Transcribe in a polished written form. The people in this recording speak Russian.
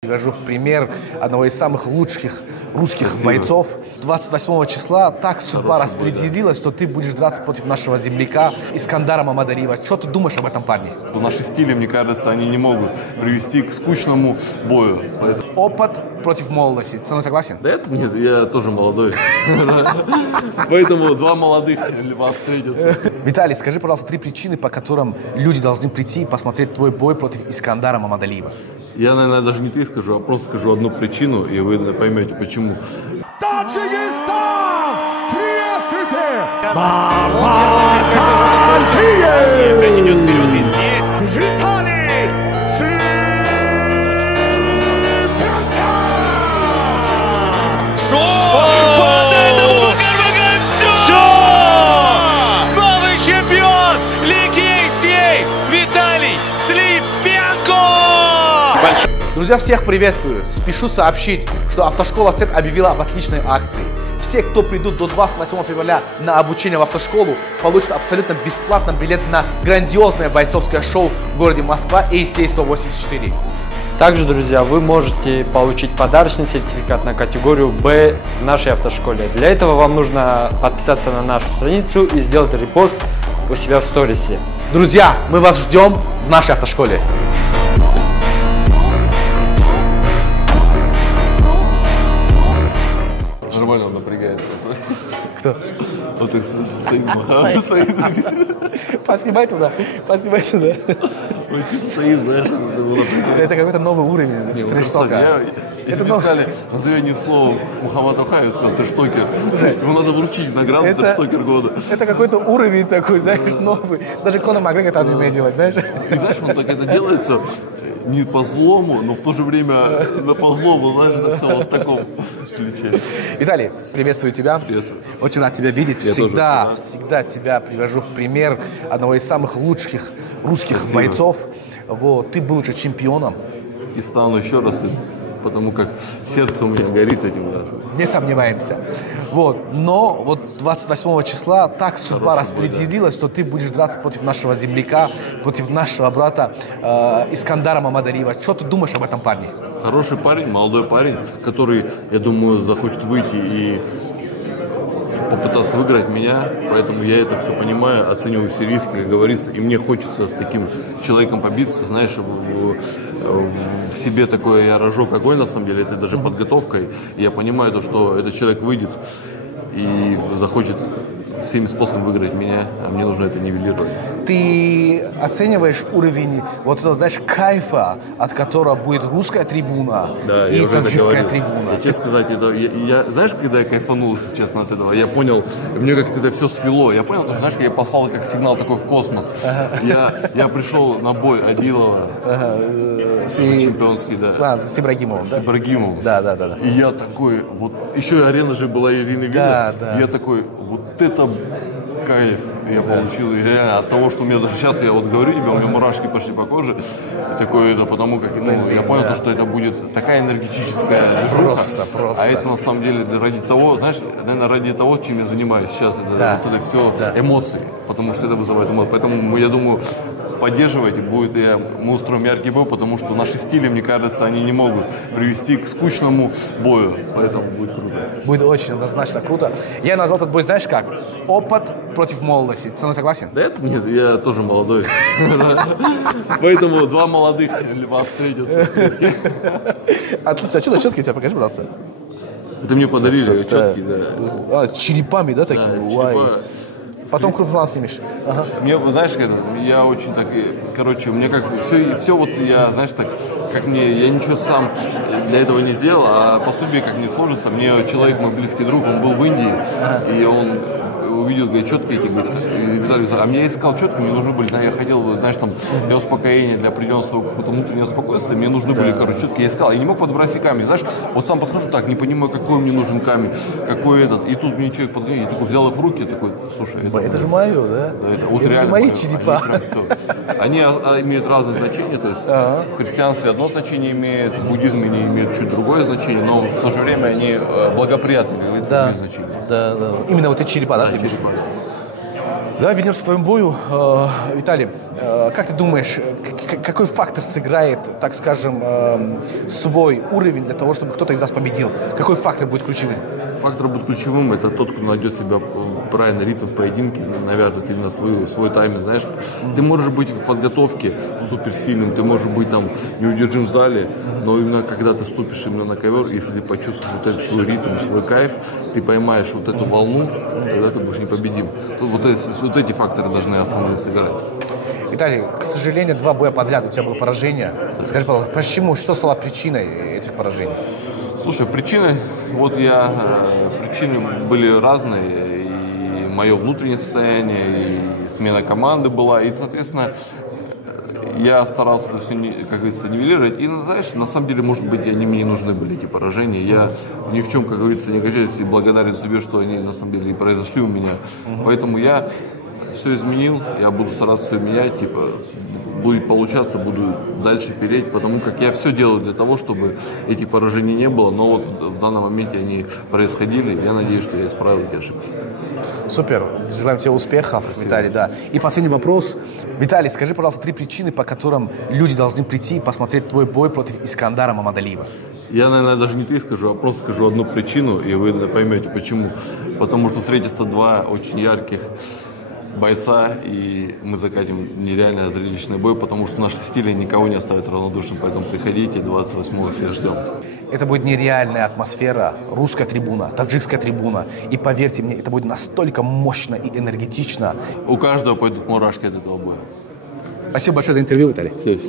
Привожу в пример одного из самых лучших русских бойцов. 28 числа так судьба распределилась, что ты будешь драться против нашего земляка Искандара Мамадариева. Что ты думаешь об этом парне? Наши стили, мне кажется, они не могут привести к скучному бою. Поэтому... Опыт против молодости. Со мной согласен? Да это нет, я тоже молодой. Поэтому два молодых льва встретятся. Виталий, скажи, пожалуйста, 3 причины, по которым люди должны прийти и посмотреть твой бой против Искандара Мамадариева. Я, наверное, даже не 3 скажу, а просто скажу одну причину, и вы поймете, почему. Таджикистан! Приветствуйте! Опять идет вперед и здесь. Виталий Вот это Букармаган! Все! Новый чемпион Лиги Ейсей Виталий Слипенко! Друзья, всех приветствую! Спешу сообщить, что автошкола СТЭП объявила об отличной акции. Все, кто придут до 28 февраля на обучение в автошколу, получат абсолютно бесплатно билет на грандиозное бойцовское шоу в городе Москва Ейсей 184. Также, друзья, вы можете получить подарочный сертификат на категорию «Б» в нашей автошколе. Для этого вам нужно подписаться на нашу страницу и сделать репост у себя в сторисе. Друзья, мы вас ждем в нашей автошколе. Нормально он напрягает. Кто? Вот их стоит. Поснимай туда, поснимай туда. Стоит, знаешь, это было. Это какой-то новый уровень трэш-тока. Если бы сказали, назови одним словом Мухаммад Ахаев, сказал, трэш-токер. Ему надо вручить награду трэш-токер года. Это какой-то уровень такой, знаешь, новый. Даже Конор Макгрегор так умеет делать, знаешь. И знаешь, он так это делает все не по злому, но в то же время по злому, знаешь, на все вот таком ключе. Виталий, приветствую тебя. Приветствую. Очень рад тебя видеть. Я Всегда тоже. тебя привожу в пример одного из самых лучших русских бойцов. Вот. Ты был уже чемпионом. И стану еще раз, потому как сердце у меня горит этим даже. Не сомневаемся. Вот. Но вот 28 числа так судьба распределилась, что ты будешь драться против нашего земляка, против нашего брата Искандара Мамадариева. Что ты думаешь об этом парне? Хороший парень, молодой парень, который, я думаю, захочет выйти и попытаться выиграть меня, поэтому я это все понимаю, оцениваю все риски, как говорится, и мне хочется с таким человеком побиться, знаешь, в себе такой я рожок огонь, на самом деле, это даже подготовкой, и я понимаю то, что этот человек выйдет и захочет всеми способами выиграть меня, а мне нужно это нивелировать. Ты оцениваешь уровень вот этого, знаешь, кайфа, от которого будет русская трибуна и таджикская трибуна? Я, честно сказать, это, знаешь, когда я кайфанул, если честно, от этого, я понял, мне как-то это все свело. Я понял, что, знаешь, я послал как сигнал такой в космос. Я пришел на бой Адилова, чемпионский, да. С Ибрагимовым, да? С Ибрагимовым. Да. И я такой, вот, еще арена же была Ирины Виллер. Да. Я такой, вот это кайф я получил. И реально от того, что у меня даже сейчас, я вот говорю тебе, у меня мурашки пошли по коже. Такое, это потому как, я понял, что это будет такая энергетическая движуха. Просто. А это на самом деле ради того, знаешь, наверное, ради того, чем я занимаюсь сейчас. Это, вот это все эмоции, потому что это вызывает эмоции. Поэтому я думаю, поддерживайте, мы устроим яркий бой, потому что наши стили, мне кажется, они не могут привести к скучному бою, поэтому будет круто. Будет очень однозначно круто. Я назвал этот бой, знаешь как? Опыт против молодости. Со мной согласен? Да это нет, я тоже молодой. Поэтому два молодых льва встретятся. Отлично. А что за четкие тебя? Покажи, пожалуйста. Это мне подарили четкие, да. Черепами, да, такими? Черепа. Потом крупный план снимешь. Ага. Мне, знаешь, я очень так, короче, мне как все вот я, знаешь, так, как мне, я ничего сам для этого не сделал, а по сути, как мне сложится, мне человек, мой близкий друг, он был в Индии, и он увидел, говорит, четкие эти, говорит, Виталий, а мне искал четко, мне нужны были, я хотел, знаешь, там, для успокоения, для определенного своего внутреннего спокойствия, мне нужны были, короче, четкие, я искал, я не мог подобрать себе камень, знаешь, вот сам подхожу так, не понимаю, какой мне нужен камень, какой этот, и тут мне человек подгоняет, я такой взял их в руки, такой, слушай, это же мое, да? Это вот это реально мои черепа. Они имеют разные значения, то есть в христианстве одно значение имеет, в буддизме они имеют чуть другое значение, но в то же время они благоприятные, как говорится, значение. Да. Именно вот эти черепа, да? Да, черепа. Давай вернемся к твоему бою. Виталий, как ты думаешь, какой фактор сыграет, так скажем, свой уровень для того, чтобы кто-то из нас победил? Какой фактор будет ключевым? Фактор будет ключевым, это тот, кто найдет себя правильный ритм в поединке, навяжет именно свой тайминг, знаешь. Ты можешь быть в подготовке суперсильным, ты можешь быть там неудержим в зале, но именно когда ты ступишь именно на ковер, если ты почувствуешь вот этот свой ритм, свой кайф, ты поймаешь вот эту волну, тогда ты будешь непобедим. Вот эти факторы должны основные сыграть. Виталий, к сожалению, 2 боя подряд у тебя было поражение. Скажи, пожалуйста, почему, что стало причиной этих поражений? Слушай, причины были разные, и мое внутреннее состояние, и смена команды была, и, соответственно, я старался это все, как говорится, нивелировать. И, знаешь, на самом деле, может быть, мне не нужны были эти поражения. Я ни в чем, как говорится, не качаюсь и благодарен себе, что они, на самом деле, и произошли у меня. Поэтому я все изменил, я буду стараться все менять, будет получаться, буду дальше переть, потому как я все делаю для того, чтобы этих поражений не было, но вот в данном моменте они происходили, я надеюсь, что я исправил эти ошибки. Супер, желаем тебе успехов, спасибо. Виталий, да. И последний вопрос. Виталий, скажи, пожалуйста, 3 причины, по которым люди должны прийти и посмотреть твой бой против Искандара Мамадалиева. Я, наверное, даже не 3 скажу, а просто скажу одну причину, и вы поймете, почему. Потому что встретятся 2 очень ярких бойца, и мы закатим нереально зрелищный бой, потому что наши стили никого не оставят равнодушным, поэтому приходите, 28-го всех ждем. Это будет нереальная атмосфера, русская трибуна, таджикская трибуна, и поверьте мне, это будет настолько мощно и энергетично. У каждого пойдут мурашки от этого боя. Спасибо большое за интервью, Виталий. Все.